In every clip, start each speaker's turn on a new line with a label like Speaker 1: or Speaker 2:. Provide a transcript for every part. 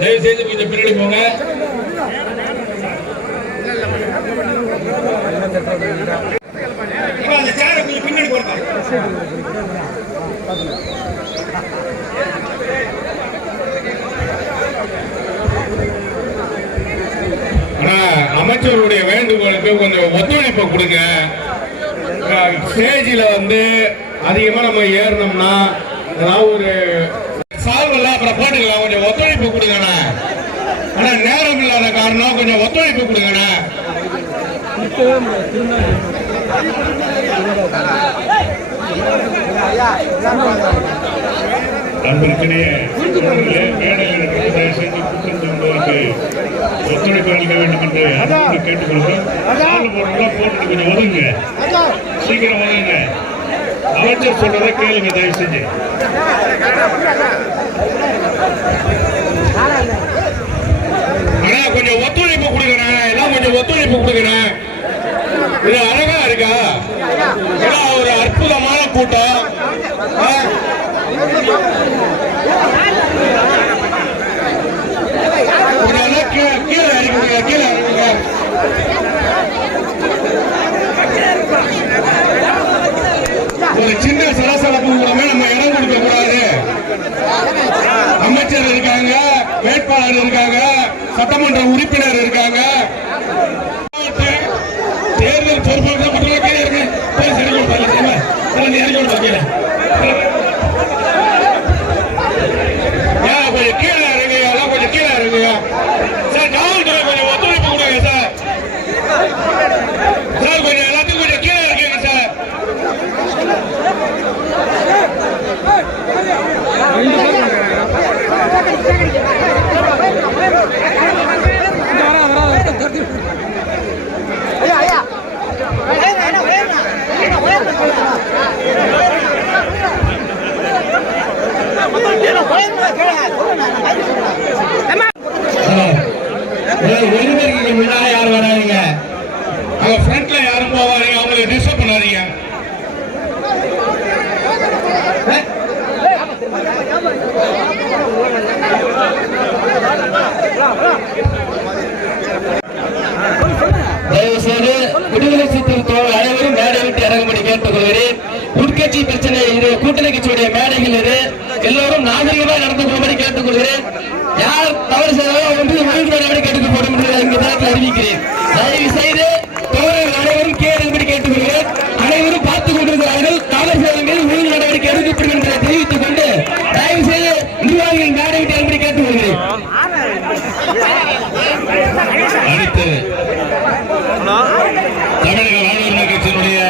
Speaker 1: தயவு செய்து கொஞ்சம் பின்னாடி போங்க. அந்த சேரை கொஞ்சம் பின்னாடி போடுங்க. அமைச்சருடைய வேண்டுகோளுக்கு கொஞ்சம் ஒத்துழைப்பு கொடுங்க. ஸ்டேஜில் வந்து அதிகமாக நம்ம ஏறினோம்னா ஏதாவது ஒரு சால்வெல்லாம் அப்புறம் போட்டுக்கலாம். கொஞ்சம் ஒத்துழைப்பு கொடுங்கண்ணா. ஆனா நேரம் இல்லாத காரணம் கொஞ்சம் ஒத்துழைப்பு கொடுங்கண்ணா.
Speaker 2: அன்பிற்கினிய அவர்களே, மேடையில் இருக்கிற தயவு செய்து குற்றம் சொல்வதற்கு ஒத்துழைப்பு அளிக்க வேண்டும் என்று கேட்டுக்கொள்கிறோம். கொஞ்சம் ஒதுங்க சீக்கிரம் ஒதுங்க அமைச்சர் சொல்றதை கேளுங்க தயவு செஞ்சு.
Speaker 1: கொஞ்சம் ஒத்துழைப்பு கொடுங்கண்ணா. எல்லாம் கொஞ்சம் ஒத்துழைப்பு கொடுங்கண்ணா. இது அழகா இருக்கா? ஏன்னா ஒரு அற்புதமான கூட்டம். கீழே கீழே இறங்குங்க கீழே இறங்குங்க. ஒரு சின்ன சலசலப்பு மூலமே நம்ம இடம் கொடுக்க கூடாது அமைச்சர் இருக்காங்க வேட்பாளர் இருக்காங்க சட்டமன்ற உறுப்பினர் இருக்காங்க. தேர்தல் பொறுப்பாளர் மட்டும் கீழே இருக்கு போய் சரி கொடுப்பாங்க நீ இறங்கி ஏன் கொஞ்சம் கீழே இறங்குங்க எல்லாம் கொஞ்சம் கீழே இறங்குங்க சார் காவல்துறை கொஞ்சம் ஒத்துழைப்பு கொடுங்க சார் சார் கொஞ்சம் எல்லாத்துக்கும் கொஞ்சம் கீழே இருக்கீங்க சார் ஒருவருக்கு முன்னால யாரும் வராதிங்க அங்க ஃப்ரண்ட்ல யாரும் போவாதீங்க அவங்களை டிஸ்டர்ப் பண்ணாதீங்க.
Speaker 3: தயவு செய்து விடுதலை சிறுத்தைகள் தோழர் அனைவரும் மேடை விட்டு இறங்கும்படி கேட்டுக்கொள்கிறேன். உட்கட்சி பிரச்சனை இது கூட்டணி கட்சியுடைய மேடைகள் இது. எல்லோரும் நாகரிகமாக நடந்து கொள்ளும்படி கேட்டுக்கொள்கிறேன். யார் தவறு செய்தாலும் ஒன்று ஒழுங்கு நடவடிக்கை எடுக்கப்படும் என்று இந்த நேரத்தில் அறிவிக்கிறேன் தயவு செய்து தோழர்கள் அனைவரும் கேளும்படி கேட்டுக்கொள்கிறேன் அனைவரும் பார்த்துக் கொண்டிருக்கிறார்கள் தவறு செய்தவர்கள் ஒழுங்கு நடவடிக்கை எடுக்கப்படும் என்று தெரிவித்துக் கொண்டு தயவு செய்து நிர்வாகிகள் மேடை விட்டு இறங்கும்படி கேட்டுக்கொள்கிறேன்
Speaker 1: அடுத்து தமிழக மாணவர் கட்சியினுடைய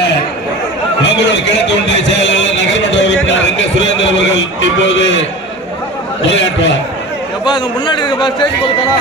Speaker 1: மங்களூர் கிழக்கு ஒன்றிய செயலாளர் நகர்மன்ற உறுப்பினர் என் கே. சுரேந்தர் அவர்கள் இப்போது உரையாற்றுவார்.
Speaker 4: முன்னாடி இருக்கப்பா ஸ்டேஜ் பக்கத்தானா?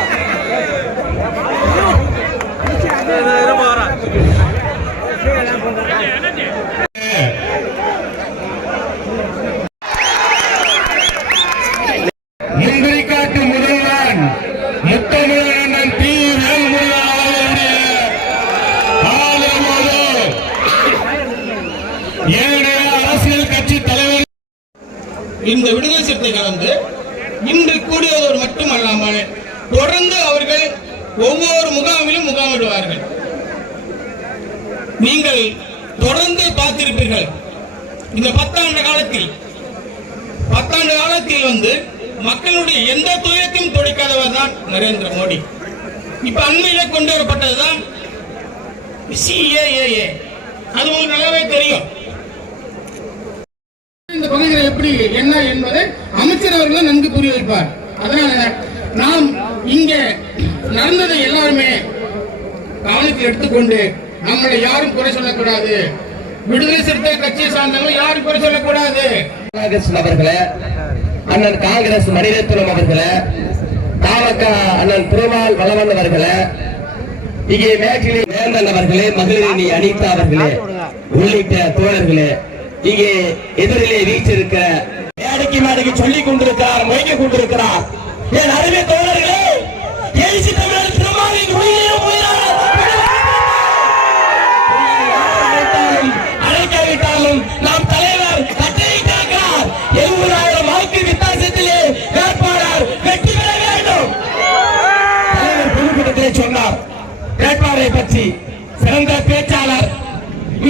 Speaker 5: இந்த விடுதலை சிறுத்தைகள் வந்து இன்று கூடியதோடு மட்டுமல்லாமல் தொடர்ந்து அவர்கள் ஒவ்வொரு முகாமிலும் முகாமிடுவார்கள். நீங்கள் தொடர்ந்து பார்த்திருப்பீர்கள். இந்த பத்தாண்டு காலத்தில் பத்தாண்டு காலத்தில் வந்து மக்களுடைய எந்த துயரத்தையும் துடைக்காதவர் தான் நரேந்திர மோடி. இப்ப அண்மையில கொண்டு வரப்பட்டதுதான் CAA. அது உங்களுக்கு நல்லாவே தெரியும். இந்த பகுதிகள் எப்படி என்ன என்பதை அமைச்சர் அவர்கள் நன்கு புரிய வைப்பார். அதனால நாம் இங்க நடந்ததை எல்லாருமே கவனத்தில் எடுத்துக்கொண்டு நம்மளை யாரும் குறை சொல்லக்கூடாது. விடுதலை சிறுத்தை கட்சியை சார்ந்தவங்க யாரும் குறை சொல்லக்கூடாது.
Speaker 3: காங்கிரஸ் அவர்களே அண்ணன் காங்கிரஸ் மணிரத்னம் அவர்களை தாவக அண்ணன் திருமால் வளவன் அவர்களை இங்கே மேற்றிலே வேந்தன் அவர்களே மகளிரணி அனிதா அவர்களே உள்ளிட்ட தோழர்களே இங்கே எதிரிலே வீச்சிருக்க மேடைக்கு மேடைக்கு சொல்லிக் கொண்டிருக்கிறார் முயங்கிக் கொண்டிருக்கிறார். என் அருமை தோழர்களே எழுச்சி தமிழர் திருமாலின் உயிரே உயிரான அழைக்காவிட்டாலும் நாம் தலைவர் கட்டளை காக்கிறார். எவ்வளவு வாக்கு வித்தியாசத்திலே வேட்பாளர் வெற்றி பெற வேண்டும்.
Speaker 6: தலைவர் பொதுக்கூட்டத்திலே சொன்னார் வேட்பாளரை பற்றி சிறந்த பேச்சாளர்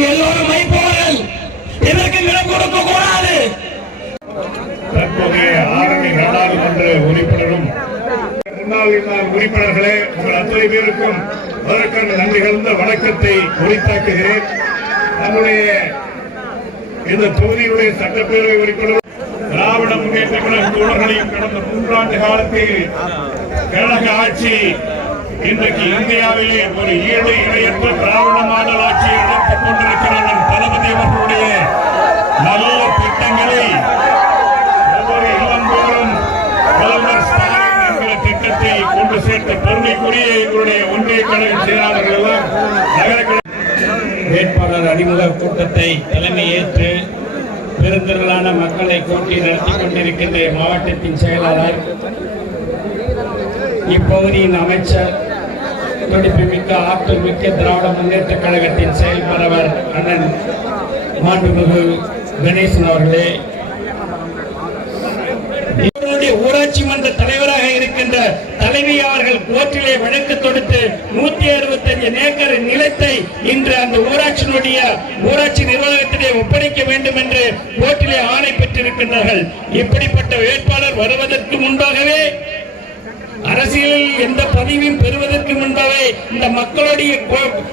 Speaker 6: எல்லோரும்
Speaker 2: மைப்போ நாடாளுமன்ற உறுப்பினரும். முன்னாள் உறுப்பினர்களே உங்கள் அத்தனை பேருக்கும் அதற்கான நன்றிகளந்த வணக்கத்தை உரித்தாக்குகிறேன். நம்முடைய இந்த தொகுதியுடைய சட்டப்பேரவை உறுப்பினர் திராவிட முன்னேற்ற கழக தோழர்களையும் கடந்த மூன்றாண்டு காலத்தில் கழக ஆட்சி இன்றைக்கு இந்தியாவிலே ஒரு ஈடு இணையற்ற திராவிட மாடல் ஆட்சியை நடத்திக் கொண்டிருக்கிறார் தளபதி அவர்களுடைய நல்ல திட்டங்களை முதல்வர் ஸ்டாலின் என்கிற திட்டத்தை கொண்டு சேர்த்த பெருமைக்குரிய எங்களுடைய ஒன்றிய கழக செயலாளர்கள் எல்லாம் நகர
Speaker 7: வேட்பாளர் அறிமுக கூட்டத்தை தலைமையேற்று பெருந்திரளான மக்களை கூட்டி நடத்தி கொண்டிருக்கின்ற மாவட்டத்தின் செயலாளர் இப்பகுதியின் அமைச்சர் துடிப்புமிக்க ஆற்றல் மிக்க திராவிட முன்னேற்ற கழகத்தின் செயல்பரவர் அண்ணன் மாண்புமிகு கணேசன் அவர்களே ஊராட்சி தலைவராக இருக்கின்ற தலைவி அவர்கள் கோர்ட்டிலே வழக்கு தொடுத்து நூத்தி அறுபத்தஞ்சு ஏக்கர் நிலத்தை இன்று அந்த ஊராட்சியினுடைய ஊராட்சி நிர்வாகத்திலே ஒப்படைக்க வேண்டும் என்று கோர்ட்டிலே ஆணை பெற்றிருக்கின்றார்கள். இப்படிப்பட்ட வேட்பாளர் வருவதற்கு முன்பாகவே அரசியலில் எந்த பதவியும் பெறுவதற்கு முன்பாகவே இந்த மக்களுடைய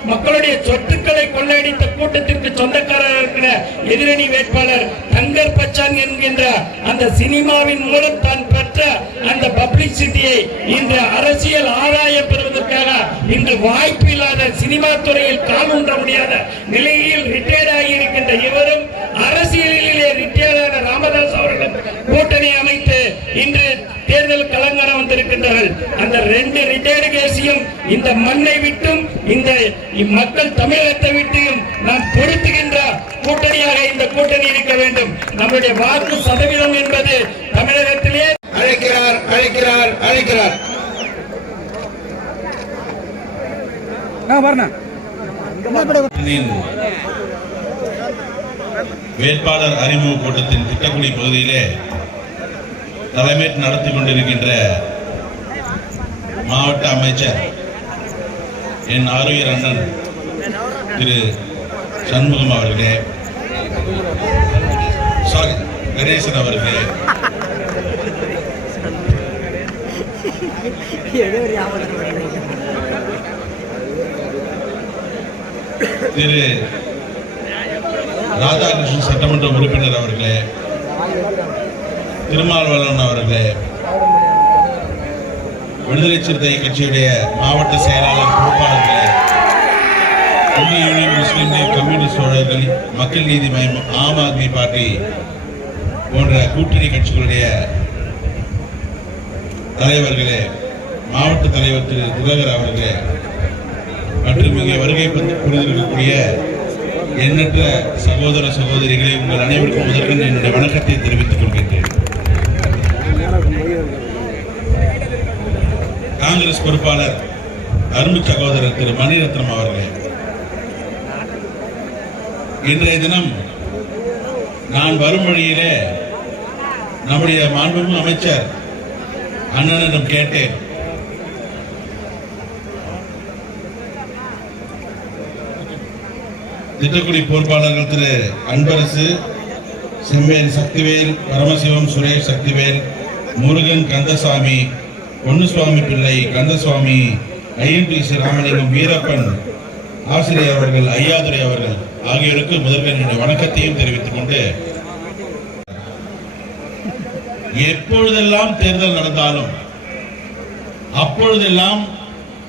Speaker 7: மக்களுடைய சொத்துக்களை கொள்ளையடித்த கூட்டத்திற்கு சொந்தக்காரர் இருக்கிற எதிரணி வேட்பாளர் தங்கர் பச்சான் என்கின்ற அந்த சினிமாவின் மூலம் தான் பெற்ற அந்த பப்ளிசிட்டியை இன்று அரசியல் ஆதாயம் பெறுவதற்காக இன்று வாய்ப்பு இல்லாத சினிமா துறையில் காலூன்ற முடியாத நிலையில் ரிட்டையர்ட் ஆகியிருக்கின்ற இவரும் அரசியலிலே ரிட்டையர்ட் ஆன ராமதாஸ் அவர்கள் கூட்டணி அமைத்து இன்று தேர்தல் கலங்கான வந்திருக்கின்றார்கள் அந்த ரெண்டு ரிட்டையர்டு கேசியும் இந்த மண்ணை விட்டும் இந்த மக்கள் தமிழகத்தை விட்டும் நாம் பொருத்துகின்ற கூட்டணியாக இந்த கூட்டணி இருக்க வேண்டும். நம்முடைய வாக்கு சதவீதம் என்பது தமிழ்
Speaker 1: அழைக்கிறார் அழைக்கிறார் அழைக்கிறார்.
Speaker 8: வேட்பாளர் அறிமுக கூட்டத்தின் திட்டக்குடி பகுதியிலே தலைமையேற்று நடத்தி கொண்டிருக்கின்ற மாவட்ட அமைச்சர் என் ஆரோக்கியர் அண்ணன் திரு சண்முகம் அவர்களே சாரி கணேசன் அவர்களே திரு ராதாகிருஷ்ணன் சட்டமன்ற உறுப்பினர் அவர்களே திருமாவளவன் அவர்களே விடுதலை சிறுத்தை கட்சியுடைய மாவட்ட செயலாளர் பொறுப்பாளர்களே இந்திய யூனியன் முஸ்லீம் லீக் கம்யூனிஸ்ட் தோழர்கள் மக்கள் நீதி மையம் ஆம் ஆத்மி பார்ட்டி போன்ற கூட்டணி கட்சிகளுடைய தலைவர்களே மாவட்ட தலைவர் திரு திலகர் அவர்களே மற்றும் இங்கே வருகை புரிந்து- புரிந்திருக்கக்கூடிய எண்ணற்ற சகோதர சகோதரிகளை உங்கள் அனைவருக்கும் முதற்கண் என்னுடைய வணக்கத்தை தெரிவித்துக் கொள்கின்றேன். காங்கிரஸ் பொறுப்பாளர் அரும்பு சகோதரர் திரு மணிரத்னம் அவர்களே இன்றைய தினம் நான் வரும் வழியிலே நம்முடைய மாண்புமிகு அமைச்சர் அண்ணனிடம் கேட்டேன். திட்டக்குடி பொறுப்பாளர்கள் திரு அன்பரசு செம்மேல் சக்திவேல் பரமசிவம் சுரேஷ் சக்திவேல் முருகன் கந்தசாமி பொன்னுசுவாமி பிள்ளை கந்தசுவாமி ஐஎன்டிசி ராமலிங்கம் வீரப்பன் ஆசிரியர் அவர்கள் ஐயாதுரை அவர்கள் ஆகியோருக்கு முதல்வர் என்னுடைய வணக்கத்தையும் தெரிவித்துக் கொண்டு எப்பொழுதெல்லாம் தேர்தல் நடந்தாலும் அப்பொழுதெல்லாம்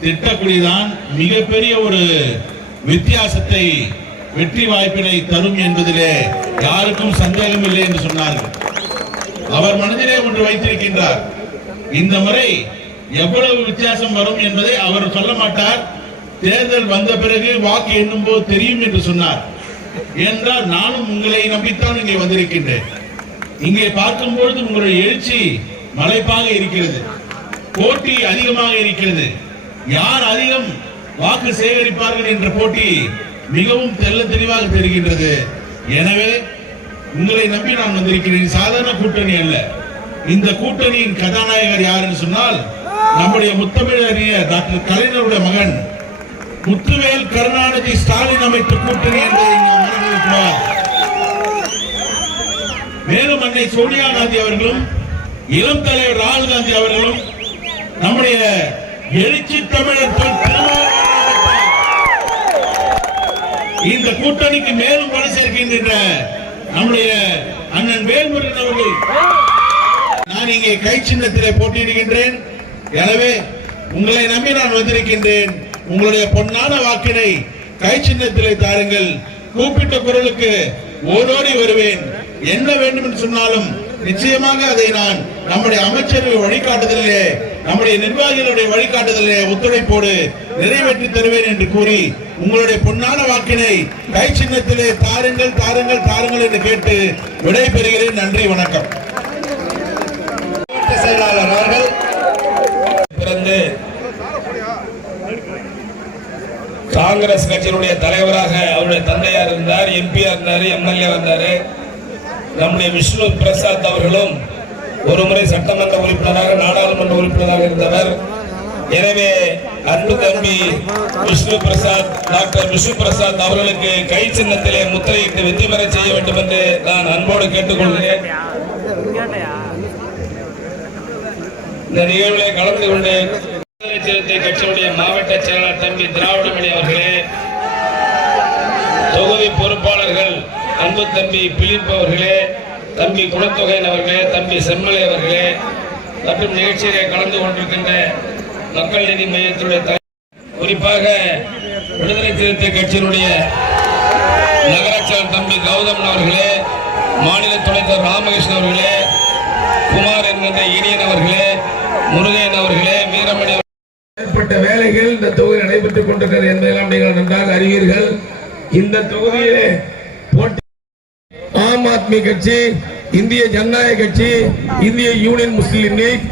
Speaker 8: திட்டக்குடிதான் மிகப்பெரிய ஒரு வித்தியாசத்தை வெற்றி வாய்ப்பினை தரும் என்பதிலே யாருக்கும் சந்தேகம் இல்லை என்று சொன்னார்கள். அவர் மனதிலே ஒன்று வைத்திருக்கின்றார். இந்த முறை எவ்வளவு வித்தியாசம் வரும் என்பதை அவர் சொல்ல மாட்டார். தேர்தல் வந்த பிறகு வாக்கு எண்ணும் போது தெரியும் என்று சொன்னார். என்றால் நானும் உங்களை நம்பித்தான் இங்கே வந்திருக்கின்றேன். இங்கே பார்க்கும் பொழுது உங்களுடைய எழுச்சி மலைப்பாக இருக்கிறது. போட்டி அதிகமாக இருக்கிறது. யார் அதிகம் வாக்கு சேகரிப்பார்கள் என்ற போட்டி மிகவும் தெள்ள தெளிவாக தெரிகின்றது. எனவே உங்களை நம்பி நான் வந்திருக்கிறேன். சாதாரண கூட்டணி அல்ல. இந்த கூட்டணியின் கதாநாயகர் யாருன்னு சொன்னால் நம்முடைய முத்தமிழறிஞர் டாக்டர் கலைஞருடைய மகன் முத்துவேல் கருணாநிதி ஸ்டாலின் அமைத்த கூட்டணி என்பதை நாம் மேலும் அன்னை சோனியா காந்தி அவர்களும் இளம் தலைவர் ராகுல் காந்தி அவர்களும் நம்முடைய எழுச்சி தமிழர் திருமாவளவன் இந்த கூட்டணிக்கு மேலும் வலு சேர்க்கின்ற நம்முடைய அண்ணன் வேல்முருகன் அவர்கள். நான் இங்கே கை சின்னத்திலே போட்டியிடுகின்றேன். எனவே உங்களை நம்பி நான் வந்திருக்கின்றேன். உங்களுடைய பொன்னான வாக்கினை கை சின்னத்திலே தாருங்கள். கூப்பிட்ட குரலுக்கு ஓடோடி வருவேன். என்ன வேண்டும் என்று சொன்னாலும் நிச்சயமாக அதை நான் நம்முடைய அமைச்சர்கள் வழிகாட்டுதலே நம்முடைய நிர்வாகிகளுடைய வழிகாட்டுதலே ஒத்துழைப்போடு நிறைவேற்றி தருவேன் என்று கூறி உங்களுடைய பொன்னான வாக்கினை கை சின்னத்திலே தாருங்கள் தாருங்கள் தாருங்கள் என்று கேட்டு விடைபெறுகிறேன். நன்றி வணக்கம்.
Speaker 6: செயலாளர் அவர்கள் பிறந்து காங்கிரஸ் கட்சியினுடைய தலைவராக அவருடைய தந்தையார் இருந்தார் எம்பியா இருந்தார் எம்எல்ஏ வந்தார் நம்முடைய விஷ்ணு பிரசாத் அவர்களும் ஒரு முறை சட்டமன்ற உறுப்பினராக நாடாளுமன்ற உறுப்பினராக இருந்தவர். எனவே அன்பு தம்பி விஷ்ணு பிரசாத் டாக்டர் விஷ்ணு பிரசாத் அவர்களுக்கு கை சின்னத்திலே முத்திரையிட்டு வெற்றி பெற செய்ய வேண்டும் என்று நான் அன்போடு கேட்டுக்கொள்கிறேன். இந்த நிகழ்விலே கலந்து கொண்டு சிறுத்தை கட்சியுடைய மாவட்ட செயலாளர் தம்பி திராவிடமணி அவர்களே தொகுதி பொறுப்பாளர்கள் அன்பு தம்பி பிலிப் அவர்களே தம்பி குணத்தொகையன் அவர்களே தம்பி செம்மலை அவர்களே மற்றும் நிகழ்ச்சியிலே கலந்து கொண்டிருக்கின்ற மக்கள் நீதி மையத்தினுடைய குறிப்பாக விடுதலை சிறுத்தை கட்சியினுடைய நகராட்சியாளர் தம்பி கௌதமன் அவர்களே மாநில துணைத் ராமகிருஷ்ணன் அவர்களே குமார் என்கின்ற இனியன் அவர்களே முருகையன் அவர்களே வீரமணி
Speaker 1: ஏற்பட்ட வேலைகள் இந்த தொகுதி நடைபெற்றுக் கொண்டிருக்கிறது என்பதெல்லாம் நீங்கள் நன்றாக அறிவீர்கள். இந்த தொகுதியிலே போட்டி ஆம் ஆத்மி கட்சி இந்திய ஜனநாயக கட்சி இந்திய யூனியன் முஸ்லீம் லீக்